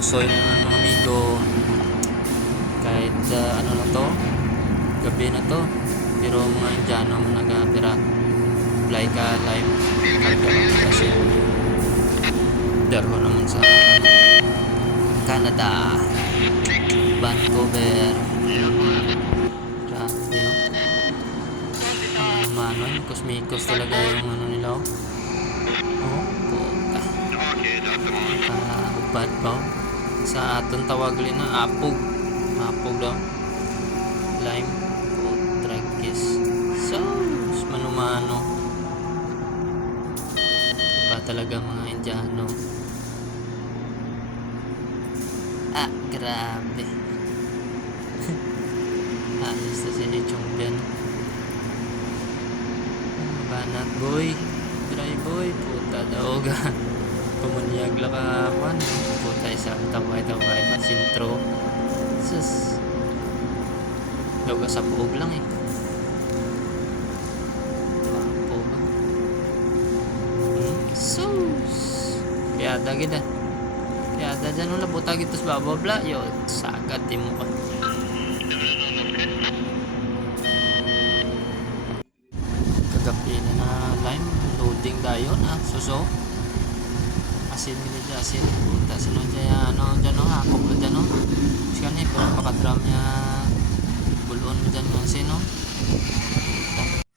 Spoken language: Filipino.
Kusoy na naman mga amigo. Kahit ano na to, gabi na to. Pero mga Indiano nagapira. Fly ka live. Karga kasi daro naman sa Canada. Vancouver. Grabe no. Ang ano yung Cosmicos talaga yung ano nila oh. Oh, puta. Ubad ba? Sa aton tawag na apog. Apog daw. Lime. Putragis. Sus, manumano. Iba talaga mga Indiano. Grabe. Ayos na sinichunggan. Banat boy. Dry boy. Puta daw ga. Pumunyag lang kapan. Puta isang taway-taway pa. Sintro. Sus. Daw ka sa buog lang eh. Wapo ba? Sus. Kaya dagid ah. Kaya da dyan nung labutag ito sa bababla. Yo, sagad din mo ka. Kagapi na lime. Loading dayon ah. Suso. Asin gini dyan. Asin. Puta sino dyan. Ano dyan o. Hakok na dyan o. Siya ni. Pero pakadram niya. Bulon mo dyan. Asin o. Puta.